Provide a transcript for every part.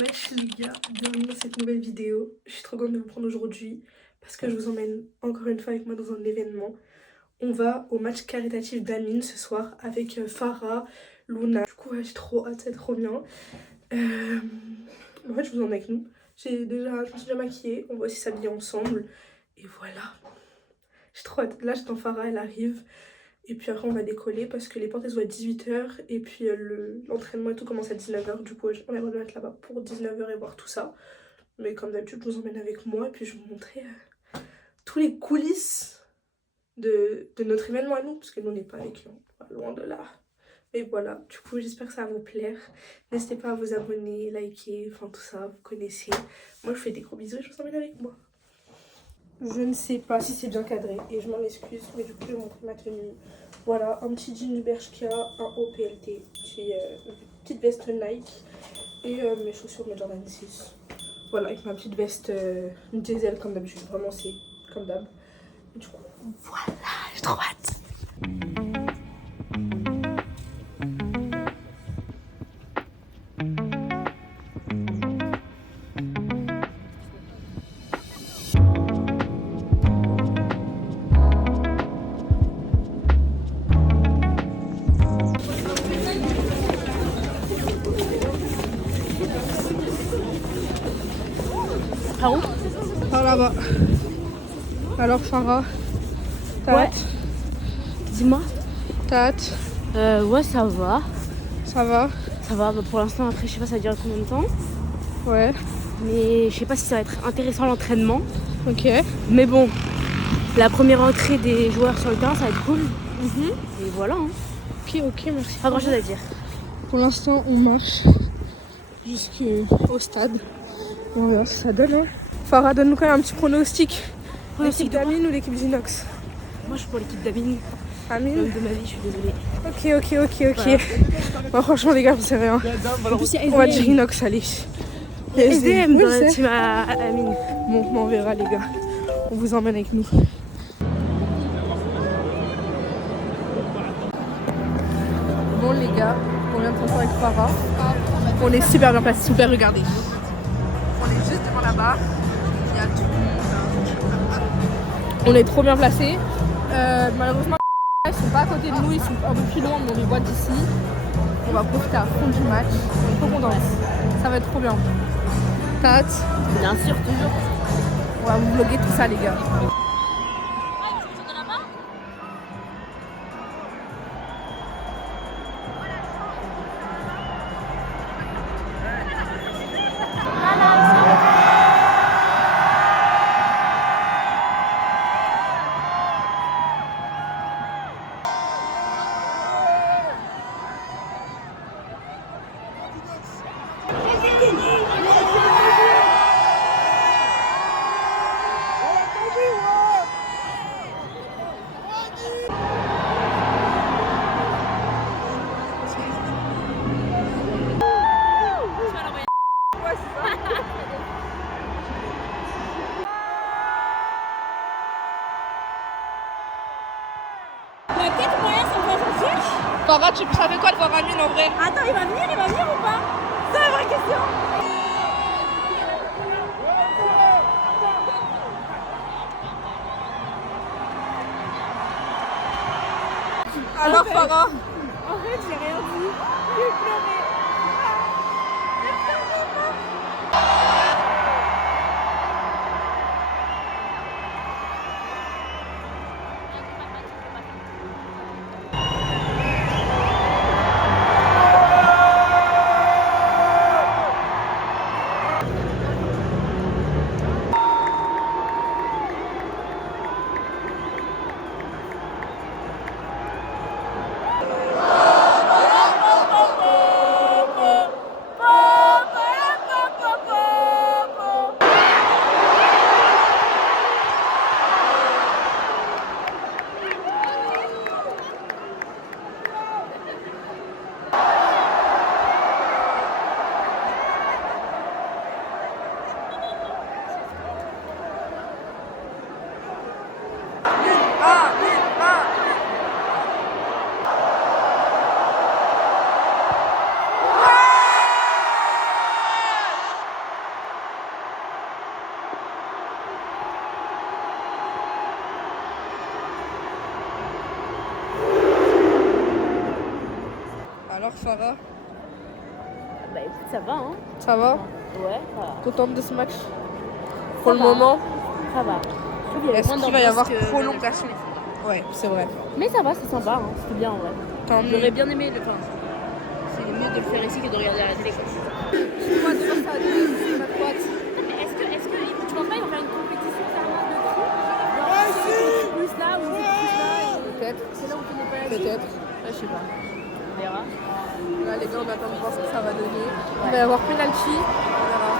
Wesh les gars, bienvenue dans cette nouvelle vidéo. Je suis trop contente de vous prendre aujourd'hui parce que je vous emmène encore une fois avec moi dans un événement. On va au match caritatif d'Amine ce soir avec Farah, Luna. Du coup, ouais, j'ai trop hâte, c'est trop bien. En fait, je vous emmène avec nous. Je me suis déjà maquillée, on va aussi s'habiller ensemble. Et voilà, j'ai trop hâte. Là, j'attends Farah, elle arrive. Et puis après on va décoller parce que les portes elles sont à 18h et puis l'entraînement et tout commence à 19h. Du coup on aimerait bien être là-bas pour 19h et voir tout ça. Mais comme d'habitude je vous emmène avec moi et puis je vais vous montrer tous les coulisses de notre événement à nous. Parce que nous on n'est pas avec eux, loin de là. Mais voilà, du coup j'espère que ça va vous plaire. N'hésitez pas à vous abonner, liker, enfin tout ça, vous connaissez. Moi je vous fais des gros bisous et je vous emmène avec moi. Je ne sais pas si c'est bien cadré et je m'en excuse, mais du coup je vais vous montrer ma tenue. Voilà, un petit jean du Bershka, un haut PLT, une petite veste Nike et mes chaussures de Jordan 6. Voilà, avec ma petite veste diesel comme d'habitude, vraiment c'est comme d'hab. Du coup, voilà, j'ai trop hâte. Par où? Par là-bas. Alors Farah, t'as Ouais. hâte? Dis-moi. T'as hâte? Ouais, ça va. Ça va? Ça va. Bah, pour l'instant, après, je sais pas ça va durer combien de temps. Ouais. Mais je sais pas si ça va être intéressant l'entraînement. Ok. Mais bon, la première entrée des joueurs sur le terrain, ça va être cool. Et voilà. Hein. Ok, merci. Pas grand chose à dire. Pour l'instant, on marche jusqu'au stade. On verra ce que ça donne. Hein. Farah, donne-nous quand même un petit pronostic. L'équipe d'Amine ou l'équipe d'Inox? Moi, je suis pour l'équipe d'Amine. Amine? L'homme de ma vie, je suis désolée. Ok. Voilà. Bon, franchement, les gars, je sais rien. En plus, il y a On va dire Inox, allez. SDM Oui, dans je la sais. team à Amine. Bon, on verra, les gars. On vous emmène avec nous. Bon, les gars, on vient de s'asseoir avec Farah. On est super bien placés, super, regardez. On est juste devant la barre. Il y a tout le monde. On est trop bien placés. Malheureusement, ils sont pas à côté de nous, ils sont un peu plus loin, mais on les voit d'ici. On va profiter à fond du match. On est trop contents. Ça va être trop bien. T'as hâte? Bien sûr, toujours. On va vous vlogger tout ça, les gars. Farah, tu savais quoi de voir Amine en vrai? Attends, il va venir ou pas? C'est la vraie question. Alors Farah? En fait, j'ai rien dit. J'ai pleuré. Farah, Bah écoute, ça va, hein. ça va? Ouais, ça va. Contente de ce match? Pour Ça le va. moment? Ça va. Est-ce qu'il va y avoir prolongation? Ouais, c'est vrai. Mais ça va, c'est sympa, hein. C'était bien en vrai. Tant mieux. J'aurais bien aimé le. Enfin, c'est mieux de le faire ici que de regarder à la télé. Quoi. Moi, de faire ça, de ma droite. Mais est-ce que tu penses pas qu'ils vont faire une compétition carrément de prix? Genre, c'est plus là ou c'est plus là et... Peut-être. C'est là où on n'est pas là. Peut-être. Ouais, je sais pas. On verra. Là, les gars, on attend de voir ce que ça va donner. Il va y avoir penalty. On verra.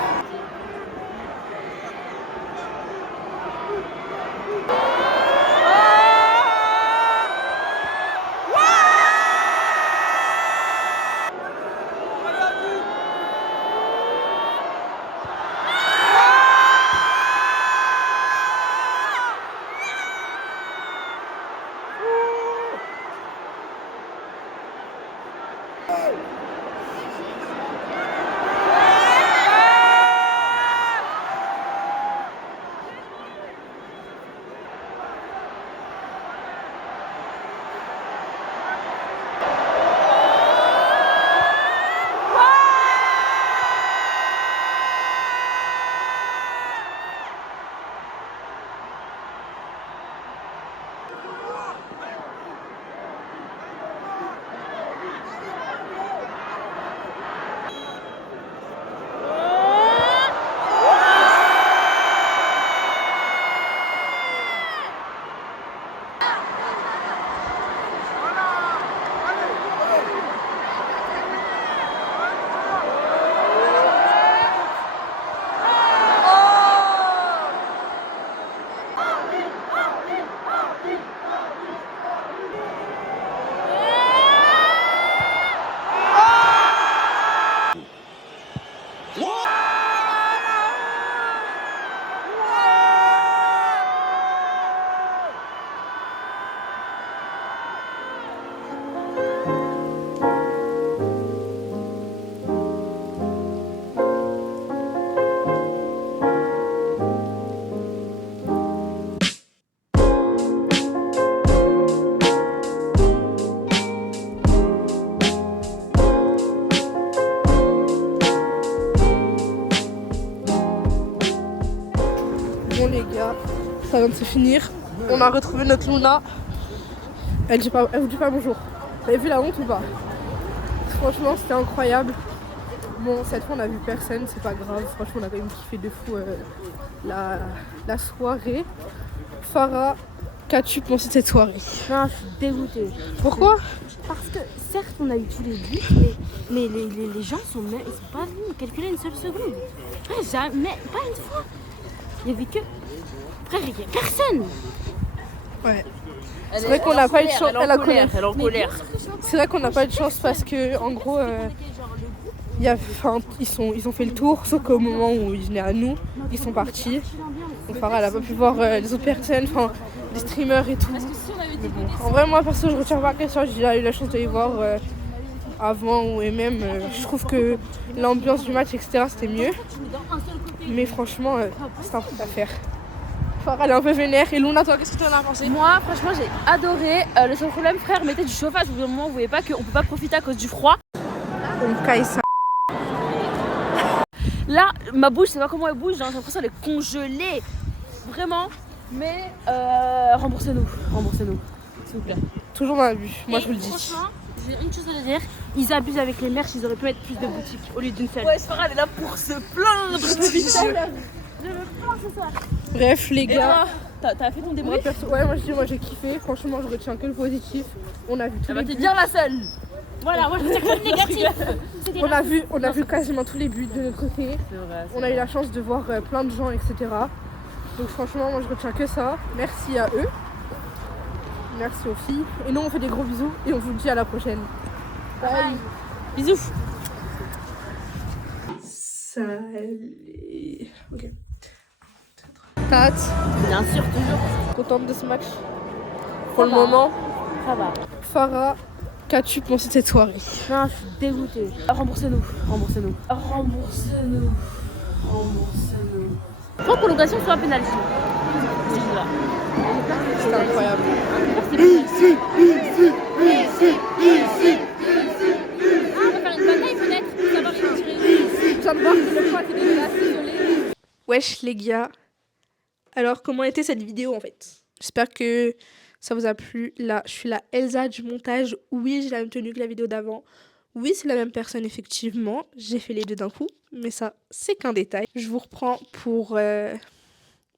Bon les gars, ça vient de se finir. On a retrouvé notre Luna. Elle vous dit pas bonjour. Vous avez vu la honte ou pas? Franchement c'était incroyable. Bon cette fois on a vu personne, c'est pas grave. Franchement on a quand même kiffé de fou la soirée. Farah, qu'as-tu pensé de cette soirée? Non, je suis dégoûtée. Pourquoi? Parce que certes on a eu tous les buts, mais les gens ils sont pas venus calculer une seule seconde. Ouais, jamais, pas une fois. Il y avait que... Frère, il y a personne. Ouais. C'est vrai qu'on n'a pas eu de chance. Elle est en colère. Elle est en colère. C'est vrai qu'on n'a pas eu de chance parce que en gros ils ont fait le tour, sauf qu'au moment où ils venaient à nous, ils sont partis. Donc Farah elle a pas pu voir les autres personnes, enfin les streamers et tout. Mais bon, en vrai moi perso je retiens pas que ça, j'ai eu la chance de les voir avant et même je trouve que l'ambiance du match etc c'était mieux. Mais franchement c'est un truc à faire. Farah elle est un peu vénère. Et Luna, toi qu'est-ce que tu en as pensé? Moi franchement j'ai adoré. Le seul problème frère, mettez du chauffage au bout d'un moment, vous voyez pas qu'on peut pas profiter à cause du froid. On caille ça. Là ma bouche, je sais pas comment elle bouge, j'ai l'impression qu'elle est congelée. Vraiment. Mais remboursez-nous, s'il vous plaît. Toujours dans l'abus, moi je vous le dis. Franchement, j'ai une chose à dire, ils abusent avec les merch, ils auraient pu mettre plus de boutiques au lieu d'une seule. Ouais, Farah elle est là pour se plaindre. Je me plains ce soir. Bref les gars, T'as fait ton débrief? moi j'ai kiffé, franchement je retiens que le positif. On a vu tous les T'es buts. bien la seule. Voilà, moi je retiens que le négatif. On a vu quasiment tous les buts de notre côté. On a eu la chance de voir plein de gens, etc. Donc franchement, moi je retiens que ça. Merci à eux. Merci aux filles. Et nous on fait des gros bisous et on vous dit à la prochaine. Bye. Bisous. Salut. Ok. Tat, Bien sûr, toujours. contente de ce match? Pour le va. moment. Ça va. Farah, qu'as-tu pensé de cette soirée? Non, je suis dégoûtée. Remboursez-nous. Sans prolongation soit un pénalty. C'était incroyable. Ah viens de voir que le poids était dégueulasse, désolée. Wesh les gars. Alors comment était cette vidéo en fait? J'espère que ça vous a plu. Là, je suis la Elsa du montage. Oui, j'ai la même tenue que la vidéo d'avant. Oui, c'est la même personne effectivement. J'ai fait les deux d'un coup. Mais ça, c'est qu'un détail. Je vous reprends pour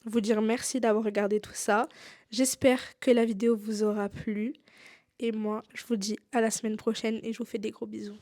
vous dire merci d'avoir regardé tout ça. J'espère que la vidéo vous aura plu. Et moi, je vous dis à la semaine prochaine et je vous fais des gros bisous.